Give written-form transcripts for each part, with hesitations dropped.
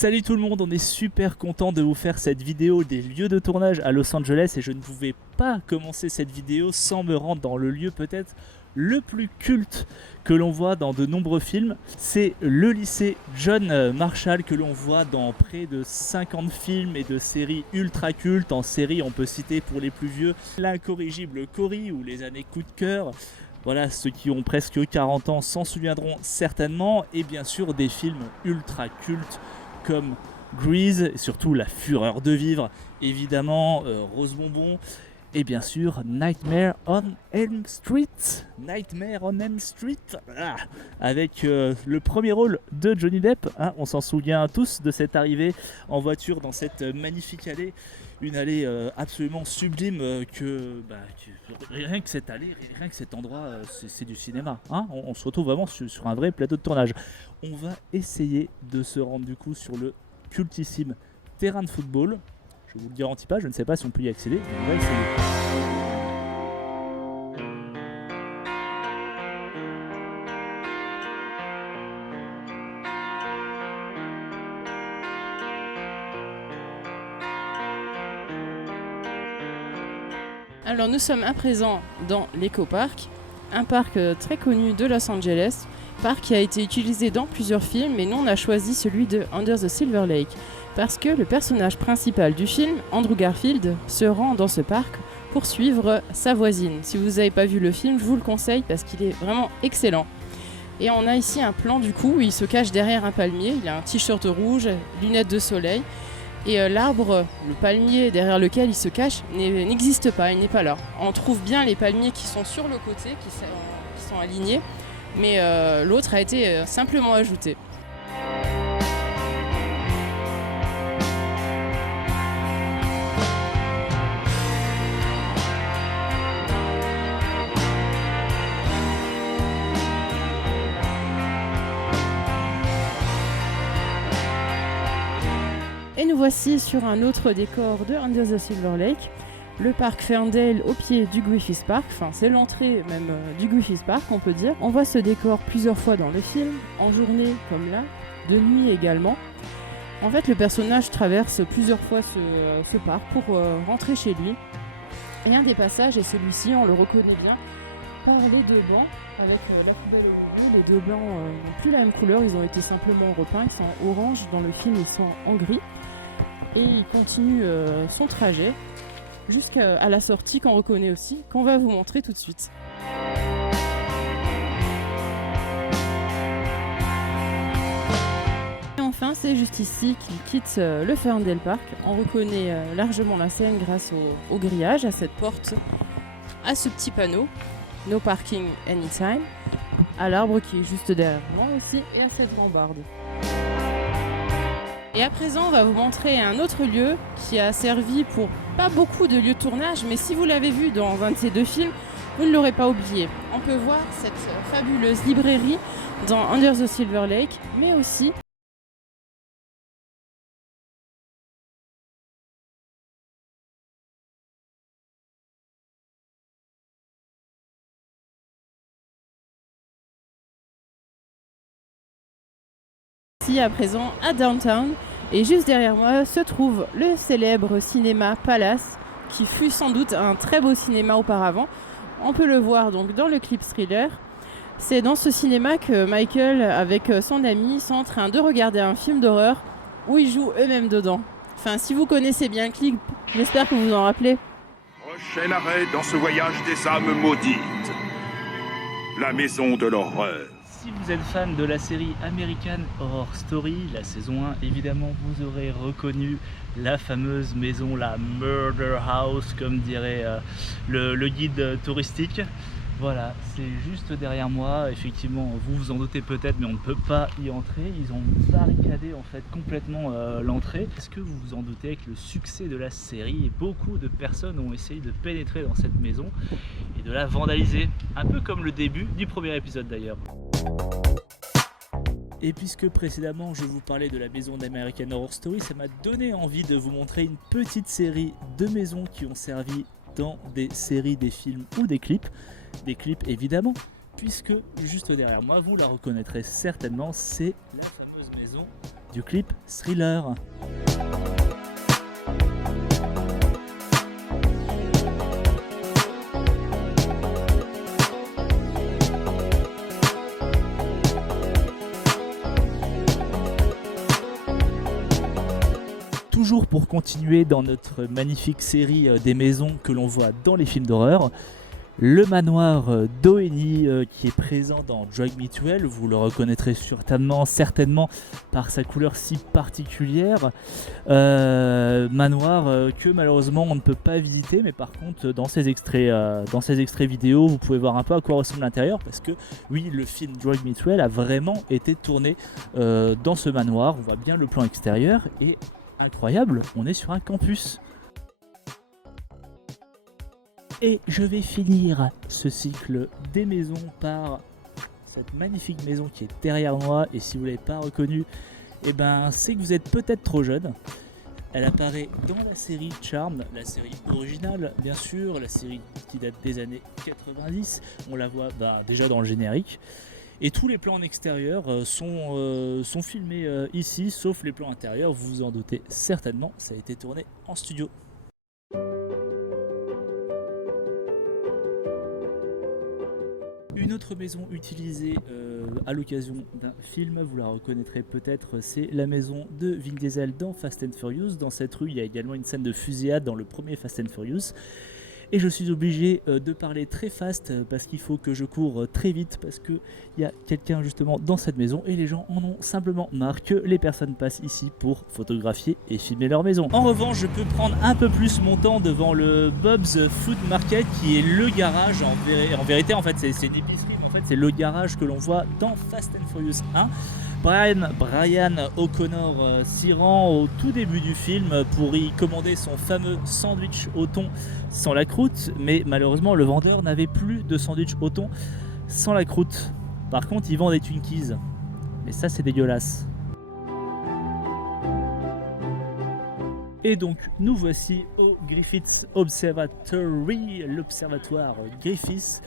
Salut tout le monde, on est super content de vous faire cette vidéo des lieux de tournage à Los Angeles et je ne pouvais pas commencer cette vidéo sans me rendre dans le lieu peut-être le plus culte que l'on voit dans de nombreux films. C'est le lycée John Marshall que l'on voit dans près de 50 films et de séries ultra cultes. En série, on peut citer pour les plus vieux l'incorrigible Cory ou les années coup de cœur. Voilà, ceux qui ont presque 40 ans s'en souviendront certainement. Et bien sûr des films ultra cultes comme Grease, et surtout La Fureur de Vivre, évidemment, Rose Bonbon, et bien sûr Nightmare on Elm Street, avec le premier rôle de Johnny Depp, hein, on s'en souvient tous de cette arrivée en voiture dans cette magnifique allée, une allée absolument sublime rien que cette allée, rien que cet endroit, c'est du cinéma, hein, on se retrouve vraiment sur un vrai plateau de tournage. On va essayer de se rendre du coup sur le cultissime terrain de football. Je vous le garantis pas, je ne sais pas si on peut y accéder, mais on va essayer. Alors nous sommes à présent dans l'Echo Park, un parc très connu de Los Angeles, parc qui a été utilisé dans plusieurs films, mais nous on a choisi celui de Under the Silver Lake parce que le personnage principal du film, Andrew Garfield, se rend dans ce parc pour suivre sa voisine. Si vous n'avez pas vu le film, je vous le conseille parce qu'il est vraiment excellent. Et on a ici un plan du coup où il se cache derrière un palmier, il a un t-shirt rouge, lunettes de soleil, et l'arbre, le palmier derrière lequel il se cache n'existe pas, il n'est pas là. On trouve bien les palmiers qui sont sur le côté, qui sont alignés, mais l'autre a été simplement ajouté. Et nous voici sur un autre décor de Under the Silver Lake, le parc Ferndale au pied du Griffith Park, enfin c'est l'entrée même du Griffith Park on peut dire. On voit ce décor plusieurs fois dans le film, en journée comme là, de nuit également. En fait le personnage traverse plusieurs fois ce parc pour rentrer chez lui. Et un des passages, et celui-ci on le reconnaît bien, par les deux bancs, avec la poubelle au milieu. Les deux bancs n'ont plus la même couleur, ils ont été simplement repeints, ils sont orange, dans le film ils sont en gris. Et il continue son trajet jusqu'à la sortie qu'on reconnaît aussi, qu'on va vous montrer tout de suite. Et enfin, c'est juste ici qu'il quitte le Ferndale Park. On reconnaît largement la scène grâce au grillage, à cette porte, à ce petit panneau, No Parking Anytime, à l'arbre qui est juste derrière moi aussi, et à cette rambarde. Et à présent, on va vous montrer un autre lieu qui a servi pour pas beaucoup de lieux de tournage, mais si vous l'avez vu dans un de ces deux films, vous ne l'aurez pas oublié. On peut voir cette fabuleuse librairie dans Under the Silver Lake, mais aussi à présent à Downtown. Et juste derrière moi se trouve le célèbre cinéma Palace, qui fut sans doute un très beau cinéma auparavant. On peut le voir donc dans le clip Thriller. C'est dans ce cinéma que Michael, avec son ami, sont en train de regarder un film d'horreur où ils jouent eux-mêmes dedans. Enfin, si vous connaissez bien le clip, j'espère que vous vous en rappelez. Prochain arrêt dans ce voyage des âmes maudites. La maison de l'horreur. Si vous êtes fan de la série American Horror Story, la saison 1, évidemment vous aurez reconnu la fameuse maison, la Murder House, comme dirait le guide touristique. Voilà, c'est juste derrière moi, effectivement, vous vous en doutez peut-être, mais on ne peut pas y entrer. Ils ont barricadé en fait complètement l'entrée. Est-ce que vous vous en doutez, avec le succès de la série, beaucoup de personnes ont essayé de pénétrer dans cette maison et de la vandaliser, un peu comme le début du premier épisode d'ailleurs. Et puisque précédemment je vous parlais de la maison d'American Horror Story, ça m'a donné envie de vous montrer une petite série de maisons qui ont servi dans des séries, des films ou des clips. Des clips évidemment, puisque juste derrière moi, vous la reconnaîtrez certainement, c'est la fameuse maison du clip Thriller. Toujours pour continuer dans notre magnifique série des maisons que l'on voit dans les films d'horreur, le manoir d'Oeni qui est présent dans Drag Me to Hell, vous le reconnaîtrez certainement par sa couleur si particulière. Manoir que malheureusement on ne peut pas visiter, mais par contre dans ces extraits vidéo vous pouvez voir un peu à quoi ressemble l'intérieur, parce que oui, le film Drag Me to Hell a vraiment été tourné dans ce manoir. On voit bien le plan extérieur et incroyable, on est sur un campus. Et je vais finir ce cycle des maisons par cette magnifique maison qui est derrière moi. Et si vous ne l'avez pas reconnue, eh ben, c'est que vous êtes peut-être trop jeune. Elle apparaît dans la série Charmed, la série originale bien sûr, la série qui date des années 90. On la voit déjà dans le générique. Et tous les plans en extérieur sont filmés ici, sauf les plans intérieurs, vous vous en doutez certainement, ça a été tourné en studio. Une autre maison utilisée à l'occasion d'un film, vous la reconnaîtrez peut-être, c'est la maison de Vin Diesel dans Fast and Furious. Dans cette rue, il y a également une scène de fusillade dans le premier Fast and Furious. Et je suis obligé de parler très fast parce qu'il faut que je cours très vite, parce qu'il y a quelqu'un justement dans cette maison et les gens en ont simplement marre que les personnes passent ici pour photographier et filmer leur maison. En revanche, je peux prendre un peu plus mon temps devant le Bob's Food Market qui est le garage, en vérité en fait c'est une épicerie, mais en fait c'est le garage que l'on voit dans Fast and Furious 1. Brian O'Connor s'y rend au tout début du film pour y commander son fameux sandwich au thon sans la croûte, mais malheureusement le vendeur n'avait plus de sandwich au thon sans la croûte. Par contre il vend des Twinkies, mais ça c'est dégueulasse. Et donc nous voici au Griffith Observatory, l'observatoire Griffith,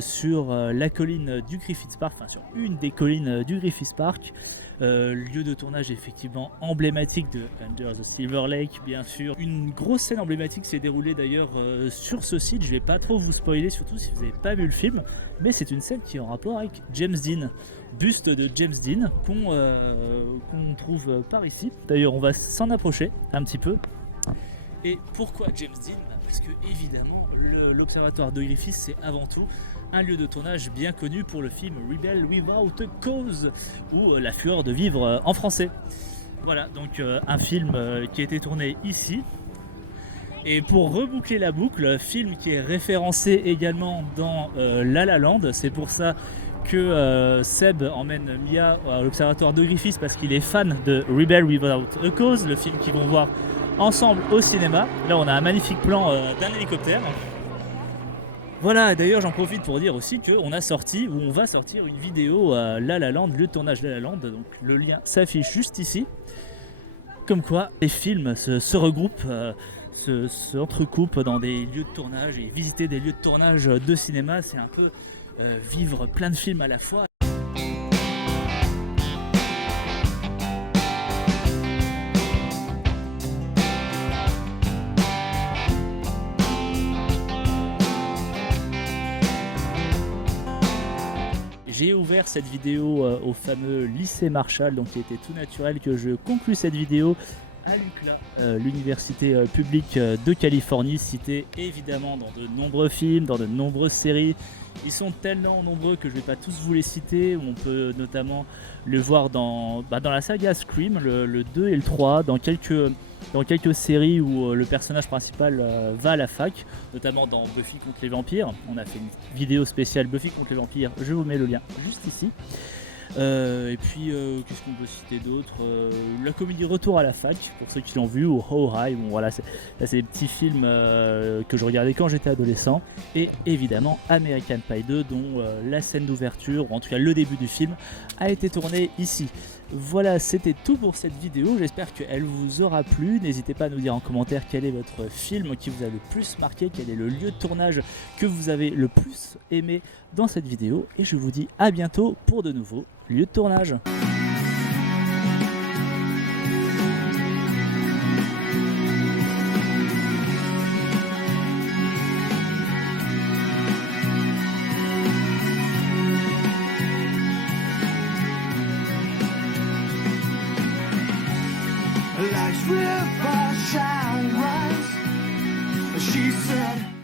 sur la colline du Griffith Park, enfin sur une des collines du Griffith Park. Lieu de tournage effectivement emblématique de Under the Silver Lake, bien sûr. Une grosse scène emblématique s'est déroulée d'ailleurs sur ce site. Je vais pas trop vous spoiler, surtout si vous n'avez pas vu le film, mais c'est une scène qui est en rapport avec James Dean, buste de James Dean qu'on trouve par ici. D'ailleurs on va s'en approcher un petit peu. Et pourquoi James Dean? Parce que évidemment l'observatoire de Griffith c'est avant tout un lieu de tournage bien connu pour le film Rebel Without a Cause, ou La fureur de vivre en français. Voilà, donc un film qui a été tourné ici. Et pour reboucler la boucle, film qui est référencé également dans La La Land. C'est pour ça que Seb emmène Mia à l'observatoire de Griffith, parce qu'il est fan de Rebel Without a Cause, le film qu'ils vont voir ensemble au cinéma. Là on a un magnifique plan d'un hélicoptère. Voilà, d'ailleurs j'en profite pour dire aussi qu'on va sortir une vidéo à La La Land, le tournage de La La Land, donc le lien s'affiche juste ici. Comme quoi les films se regroupent, s'entrecoupent dans des lieux de tournage, et visiter des lieux de tournage de cinéma, c'est un peu vivre plein de films à la fois. J'ai ouvert cette vidéo au fameux lycée Marshall, donc il était tout naturel que je conclue cette vidéo à l'UCLA, l'université publique de Californie, citée évidemment dans de nombreux films, dans de nombreuses séries. Ils sont tellement nombreux que je ne vais pas tous vous les citer. On peut notamment le voir dans la saga Scream, le 2 et le 3, dans quelques séries où le personnage principal va à la fac, notamment dans Buffy contre les vampires. On a fait une vidéo spéciale Buffy contre les vampires, je vous mets le lien juste ici. Et puis qu'est-ce qu'on peut citer d'autre, la comédie Retour à la fac pour ceux qui l'ont vu, ou How High. Bon, voilà, c'est des petits films que je regardais quand j'étais adolescent. Et évidemment American Pie 2, dont la scène d'ouverture, ou en tout cas le début du film, a été tourné ici. Voilà, c'était tout pour cette vidéo, j'espère qu'elle vous aura plu. N'hésitez pas à nous dire en commentaire quel est votre film qui vous a le plus marqué, quel est le lieu de tournage que vous avez le plus aimé dans cette vidéo, et je vous dis à bientôt pour de nouveaux lieux de tournage. Life's river shall rise. She said